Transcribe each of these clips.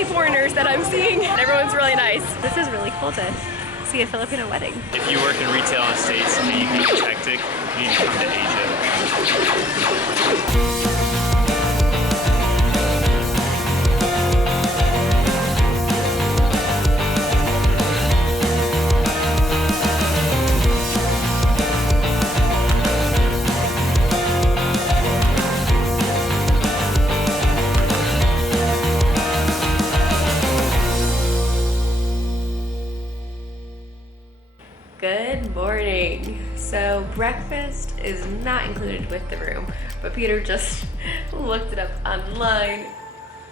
only foreigners that I'm seeing. Everyone's really nice. This is really cool to see a Filipino wedding. If you work in retail in the States and you think it's hectic, you need to come to Asia. Good morning. So breakfast is not included with the room, but Peter just looked it up online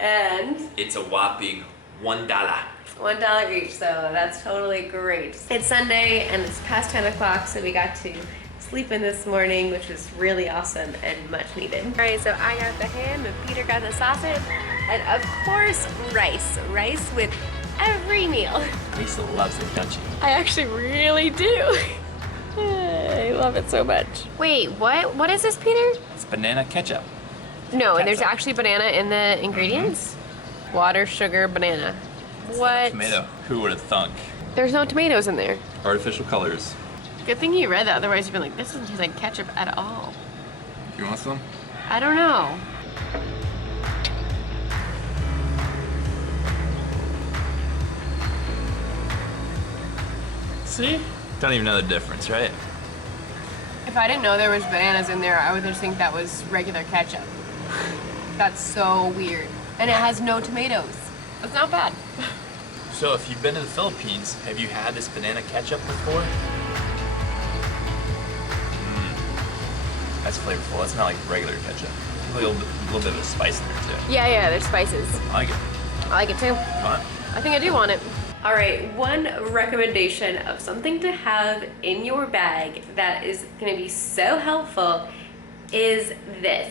and it's a whopping $1. $1 each, so that's totally great. It's Sunday and it's past 10 o'clock, so we got to sleep in this morning, which was really awesome and much needed. All right, so I got the ham and Peter got the sausage, and of course rice. Rice with every meal. Lisa loves it, don't you? I actually really do. I love it so much. Wait, what? What is this, Peter? It's banana ketchup. No, and there's actually banana in the ingredients? Water, sugar, banana. What? Tomato. Who would have thunk? There's no tomatoes in there. Artificial colors. Good thing you read that, otherwise you'd be like, this doesn't taste like ketchup at all. You want some? I don't know. See? Don't even know the difference, right? If I didn't know there was bananas in there, I would just think that was regular ketchup. That's so weird. And it has no tomatoes. That's not bad. So if you've been to the Philippines, have you had this banana ketchup before? That's flavorful. That's not like regular ketchup. A little bit of spice in there too. Yeah, there's spices. I like it. I like it too. Come on. I think I do want it. All right, one recommendation of something to have in your bag that is gonna be so helpful is this.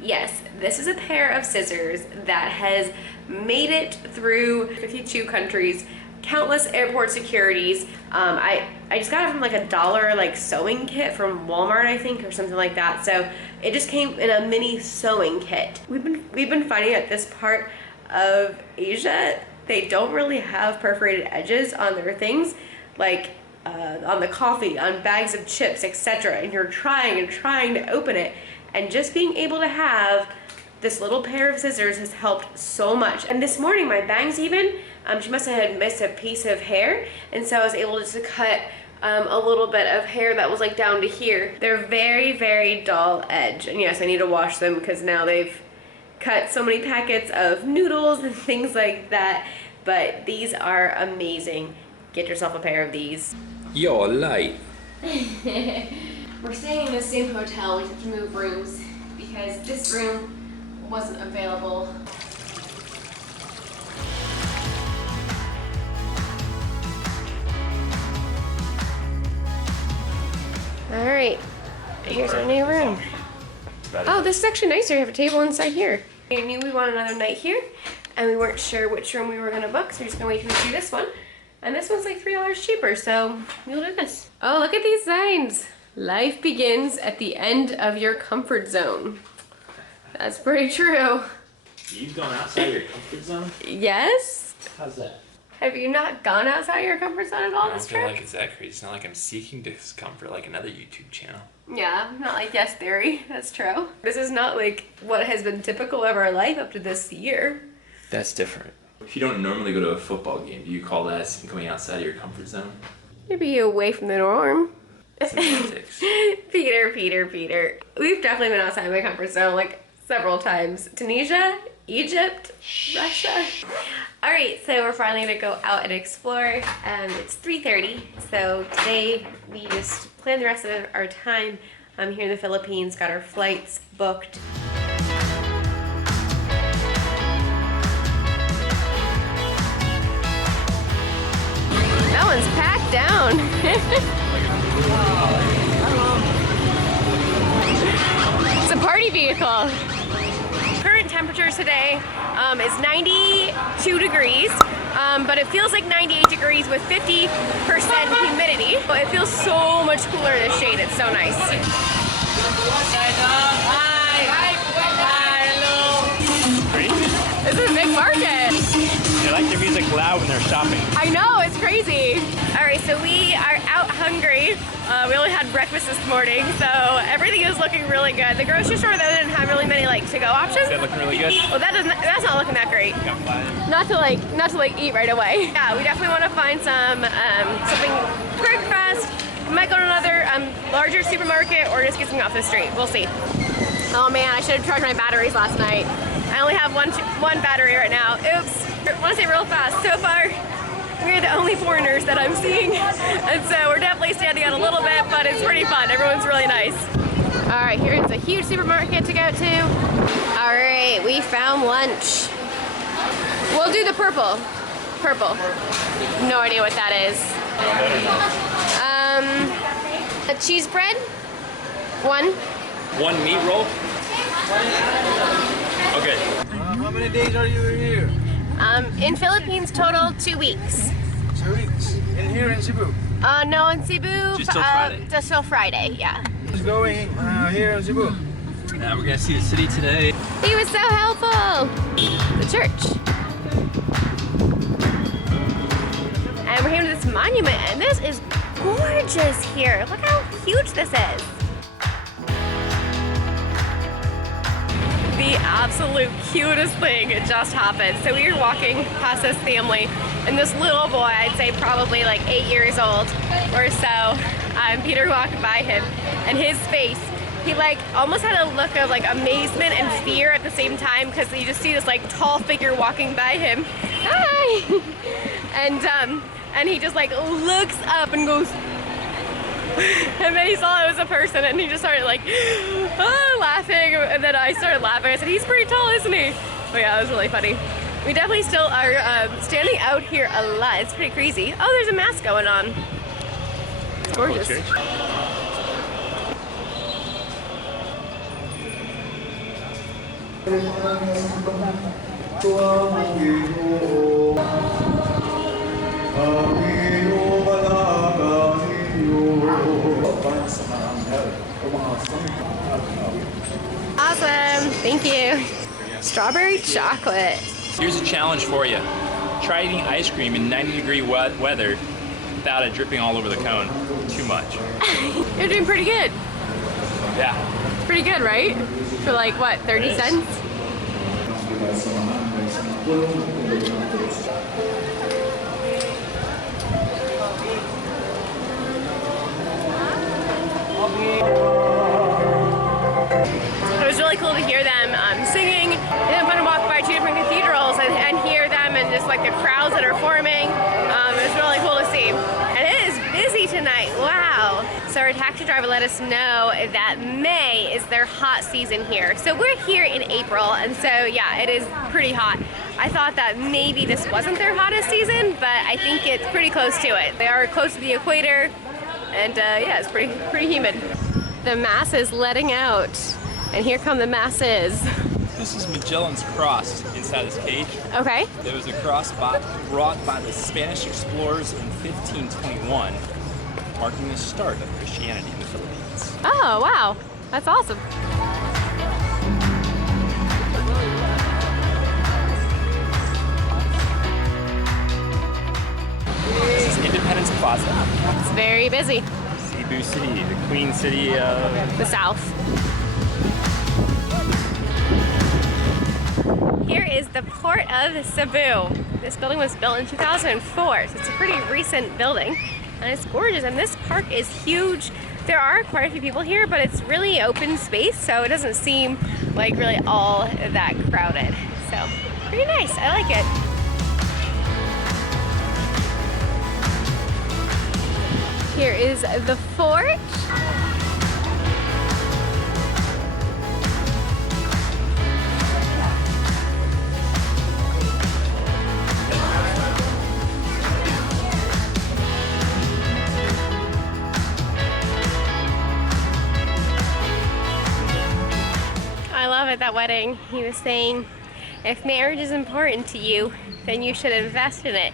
Yes, this is a pair of scissors that has made it through 52 countries, countless airport securities. I just got it from like $1 like sewing kit from Walmart, I think, or something like that. So it just came in a mini sewing kit. We've been finding that this part of Asia, they don't really have perforated edges on their things, like on the coffee, on bags of chips, etc. And you're trying and trying to open it, and just being able to have this little pair of scissors has helped so much. And this morning, my bangs even, she must have had missed a piece of hair, and so I was able just to cut a little bit of hair that was like down to here. They're very, very dull edge, and yes, I need to wash them because now they've cut so many packets of noodles and things like that, but these are amazing. Get yourself a pair of these. You're late. We're staying in the same hotel. We have to move rooms because this room wasn't available. All right, here's our new room. Oh, this is actually nicer. You have a table inside here. We knew we wanted another night here, and we weren't sure which room we were gonna book, so we're just gonna wait till we do this one. And this one's like $3 cheaper, so we'll do this. Oh, look at these signs. Life begins at the end of your comfort zone. That's pretty true. You've gone outside your comfort zone? Yes? How's that? Have you not gone outside your comfort zone at all this trip? I don't feel like it's that crazy. It's not like I'm seeking discomfort like another YouTube channel. Yeah, not like Yes Theory. That's true. This is not like what has been typical of our life up to this year. That's different. If you don't normally go to a football game, do you call that going outside of your comfort zone? Maybe away from the norm. Semantics. Peter. We've definitely been outside my comfort zone like several times. Tunisia, Egypt, Russia. All right, so we're finally gonna go out and explore. It's 3:30, so today we just plan the rest of our time here in the Philippines, got our flights booked. That one's packed down. It's a party vehicle. Current temperature today is 92 degrees, but it feels like 98 degrees with 50% humidity. It feels so much cooler in the shade. It's so nice. Hi. This is a big market. people out when they're shopping. I know, it's crazy. All right, so we are out hungry. We only had breakfast this morning, so everything is looking really good. The grocery store though didn't have really many like to-go options. Is that looking really good? Well, that's not looking that great. Not to eat right away. Yeah, we definitely want to find something quick, fast. We might go to another larger supermarket or just get something off the street. We'll see. Oh man, I should have charged my batteries last night. I only have one battery right now. Oops. I want to say real fast. So far, we're the only foreigners that I'm seeing, and so we're definitely standing out a little bit, but it's pretty fun. Everyone's really nice. All right, here's a huge supermarket to go to. All right, we found lunch. We'll do the purple. Purple. No idea what that is. A cheese bread. One meat roll. Okay. How many days are you here? In Philippines, total 2 weeks. 2 weeks. In here in Cebu? No, in Cebu. Just till Friday. Just till Friday, yeah. Who's going here in Cebu? We're gonna see the city today. He was so helpful. The church. And we're here to this monument, and this is gorgeous here. Look how huge this is. The absolute cutest thing just happened. So we were walking past this family, and this little boy, I'd say probably like 8 years old or so, Peter walked by him, and his face, he like almost had a look of like amazement and fear at the same time, because you just see this like tall figure walking by him. Hi! and he just like looks up and goes, and then he saw it was a person, and he just started like laughing, and then I started laughing. I said, he's pretty tall, isn't he? But yeah, it was really funny. We definitely still are standing out here a lot. It's pretty crazy. Oh, there's a mass going on. It's gorgeous. Awesome, thank you. Strawberry chocolate. Here's a challenge for you. Try eating ice cream in 90-degree weather without it dripping all over the cone too much. You're doing pretty good. Yeah. It's pretty good, right? For like, what, 30 cents? It was really cool to hear them singing. And I'm going to walk by 2 different cathedrals and hear them, and just like the crowds that are forming. It was really cool to see. And it is busy tonight. Wow. So our taxi driver let us know that May is their hot season here. So we're here in April, and so yeah, it is pretty hot. I thought that maybe this wasn't their hottest season, but I think it's pretty close to it. They are close to the equator, and yeah, it's pretty humid. The mass is letting out, and here come the masses. This is Magellan's Cross inside this cage. Okay. There was a cross brought by the Spanish explorers in 1521, marking the start of Christianity in the Philippines. Oh, wow. That's awesome. This is Independence Plaza. It's very busy. Cebu City, the Queen City of The South. Here is the Port of Cebu. This building was built in 2004, so it's a pretty recent building, and it's gorgeous, and this park is huge. There are quite a few people here, but it's really open space, so it doesn't seem like really all that crowded. So, pretty nice, I like it. Here is the fort. I love it, that wedding. He was saying, if marriage is important to you, then you should invest in it.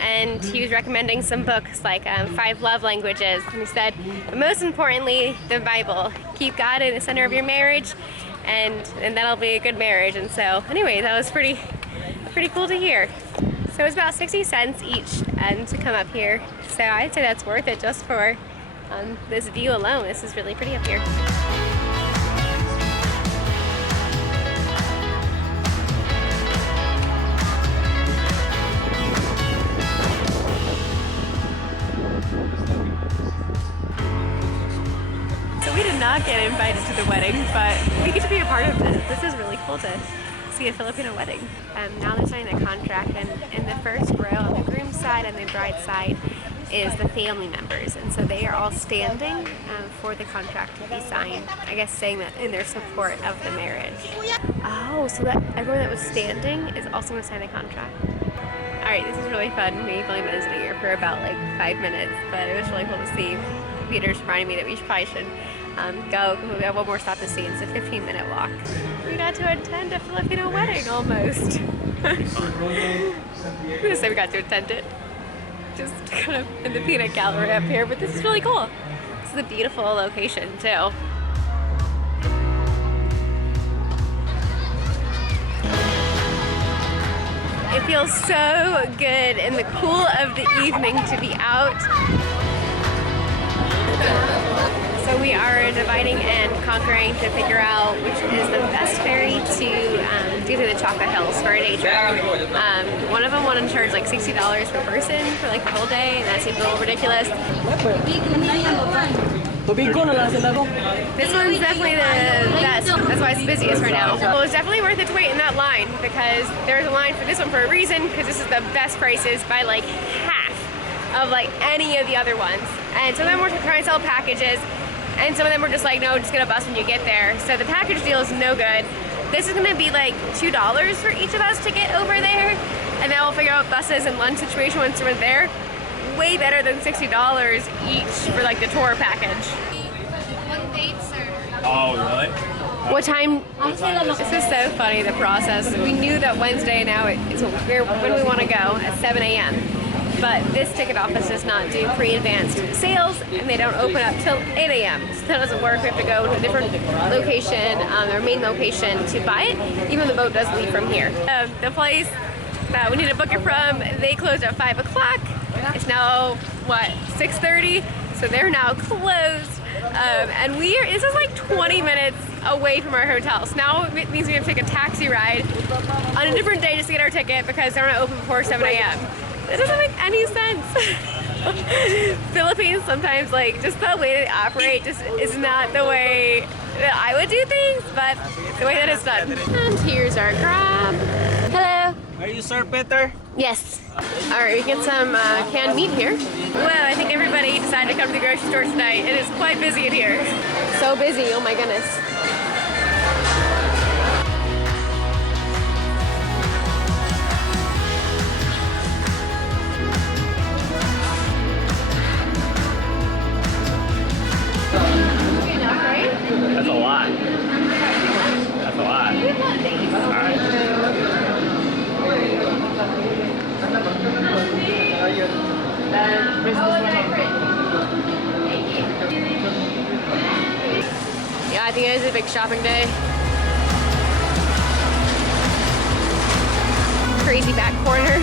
And he was recommending some books like 5 Love Languages. And he said, but most importantly, the Bible. Keep God in the center of your marriage, and that'll be a good marriage. And so anyway, that was pretty cool to hear. So it's about 60 cents each to come up here. So I'd say that's worth it just for this view alone. This is really pretty up here. So we did not get invited to the wedding, but we get to be a part of this. This is really cool to see a Filipino wedding. Now they're signing the contract, and in the first row on the groom's side and the bride's side is the family members, and so they are all standing for the contract to be signed, I guess saying that in their support of the marriage. Oh, so that everyone that was standing is also going to sign the contract. Alright, this is really fun. We've only been sitting here for about like 5 minutes, but it was really cool to see. Peter's reminding me that we probably should go, because we have one more stop to see. It's a 15-minute walk. We got to attend a Filipino wedding almost. So we got to attend it. Just kind of in the peanut gallery up here, but this is really cool. This is a beautiful location too. It feels so good in the cool of the evening to be out. So we are dividing and conquering to figure out which is the best ferry to get to the Chocolate Hills for a day trip. One of them wanted to charge like $60 per person for like the whole day, and that seems a little ridiculous. This one's definitely the best. That's why it's busiest right now. Well, it's definitely worth it to wait in that line, because there's a line for this one for a reason, because this is the best prices by like half of like any of the other ones. And some of them were trying to sell packages, and some of them were just like, no, just get a bus when you get there. So the package deal is no good. This is gonna be like $2 for each of us to get over there, and then we'll figure out buses and lunch situation once we're there. Way better than $60 each for like the tour package. Oh, really? What time? This is so funny, the process. We knew that Wednesday now is when we want to go at 7 a.m. But this ticket office does not do pre-advanced sales, and they don't open up till 8 a.m. So that doesn't work. We have to go to a different location, our main location, to buy it, even though the boat does leave from here. The place that we need to book it from, they closed at 5 o'clock. It's now, what, 6:30? So they're now closed. And this is like 20 minutes away from our hotel. So now it means we have to take a taxi ride on a different day just to get our ticket, because they're not open before 7 a.m. It doesn't make any sense. Philippines sometimes, like, just the way they operate just is not the way that I would do things, but it's the way that it's done. And here's our crab. Hello. Are you Sir Peter? Yes. All right, we get some canned meat here. Well, I think everybody decided to come to the grocery store tonight. It is quite busy in here. So busy, oh my goodness. That's a lot. That's a lot. All right. Yeah, I think it is a big shopping day. Crazy back corner.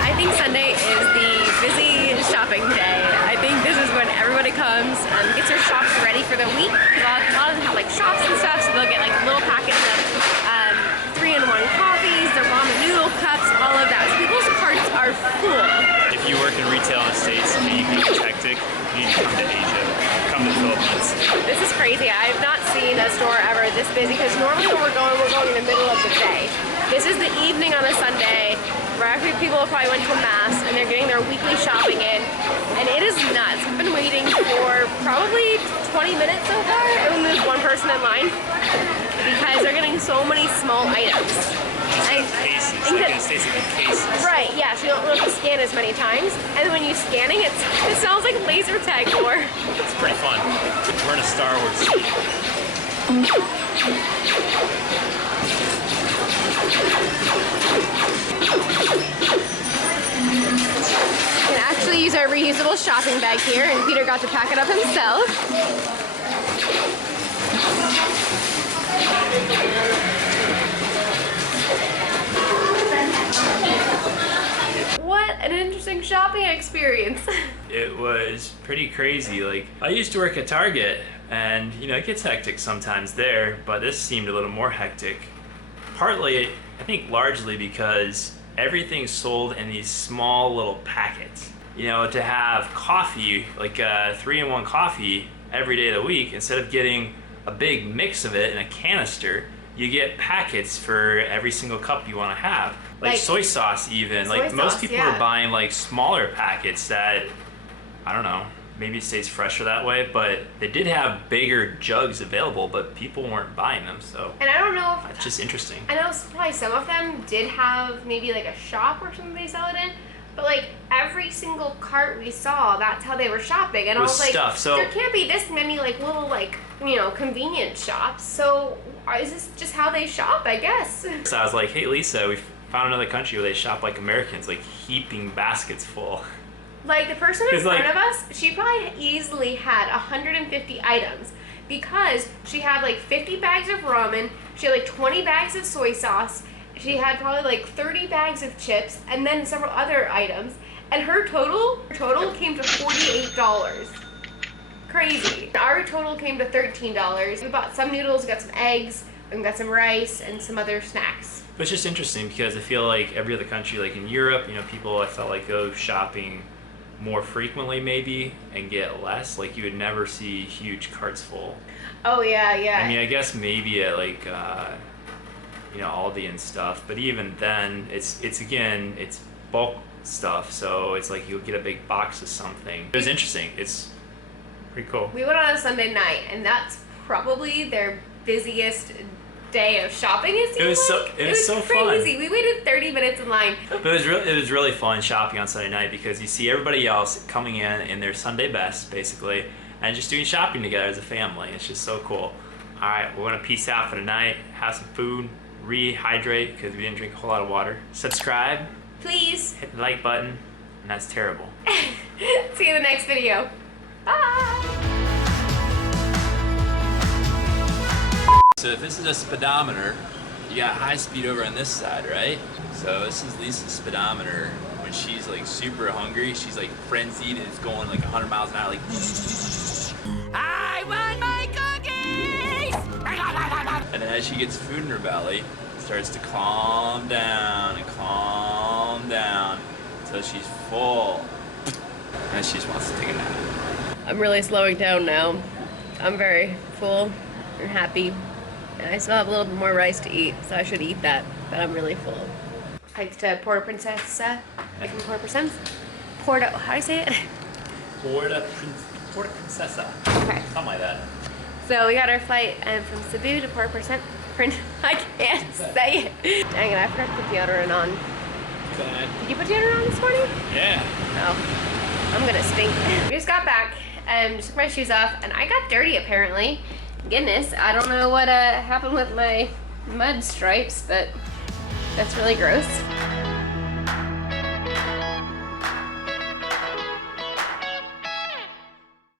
I think Sunday is the busy shopping day. I think this is when everybody comes and gets their shops ready for the week. A lot of them have like shops and stuff, so they'll get like little packets of 3-in-1 coffees, their ramen noodle cups, all of that. So people's carts are full. If you work in retail in the States and you think it's hectic, you need to come to Asia. Come to the Philippines. This is crazy. I've not seen a store ever this busy, because normally when we're going in the middle of the day. This is the evening on a Sunday, where actually people probably went to mass and they're getting their weekly shopping in, and it is nuts. We've been waiting for probably 20 minutes so far, and there's one person in line, because they're getting so many small items. Cases. Like in the States, like cases. Right, yeah, so you don't have to scan as many times, and when you're scanning, it sounds like laser tag more. It's pretty fun. We're in a Star Wars scene. You can actually use our reusable shopping bag here, and Peter got to pack it up himself. shopping experience? It was pretty crazy. Like, I used to work at Target, and you know, it gets hectic sometimes there, but this seemed a little more hectic. Partly, I think largely because everything's sold in these small little packets. You know, to have coffee, like a 3-in-1 coffee every day of the week, instead of getting a big mix of it in a canister, you get packets for every single cup you want to have. Like soy sauce even. Like most people are buying like smaller packets that, I don't know, maybe it stays fresher that way, but they did have bigger jugs available, but people weren't buying them, so. And I don't know if... It's just interesting. I know probably some of them did have maybe like a shop or something they sell it in, but like every single cart we saw, that's how they were shopping. And I was like, stuff, so there can't be this many like little like, you know, convenience shops. So is this just how they shop, I guess? So I was like, hey Lisa, we found another country where they shop like Americans, like heaping baskets full. Like the person in front of us, she probably easily had 150 items because she had like 50 bags of ramen, she had like 20 bags of soy sauce, she had probably like 30 bags of chips, and then several other items. And her total came to $48. Crazy. Our total came to $13. We bought some noodles, we got some eggs, and we got some rice and some other snacks. But it's just interesting because I feel like every other country, like in Europe, you know, people I felt like go shopping more frequently maybe and get less. Like you would never see huge carts full. Oh yeah, yeah. I mean, I guess maybe at like you know, Aldi and stuff, but even then it's again, it's bulk stuff, so it's like you'll get a big box of something. It was interesting. It's pretty cool. We went on a Sunday night, and that's probably their busiest day of shopping. It was so crazy. fun. We waited 30 minutes in line. But it was really fun shopping on Sunday night because you see everybody else coming in their Sunday best, basically, and just doing shopping together as a family. It's just so cool. All right, we're gonna peace out for tonight, have some food, rehydrate because we didn't drink a whole lot of water. Subscribe. Please. Hit the like button, and that's terrible. See you in the next video. Bye. So if this is a speedometer, you got high speed over on this side, right? So this is Lisa's speedometer. When she's like super hungry, she's like frenzied and it's going like 100 miles an hour, like I want my cookies! And then as she gets food in her belly, it starts to calm down until she's full. And she just wants to take a nap. I'm really slowing down now. I'm very full and happy. And I still have a little bit more rice to eat, so I should eat that, but I'm really full. Like to Puerto Princesa, like in Puerto Princesa? Puerto, how do I say it? Puerto Princesa. Okay. Something like that. So we got our flight from Cebu to Puerto Princesa. I can't say it. Dang it, I forgot to put deodorant on. Did you put deodorant on this morning? Yeah. No. I'm gonna stink. We just got back and just took my shoes off, and I got dirty apparently. Goodness, I don't know what happened with my mud stripes, but that's really gross.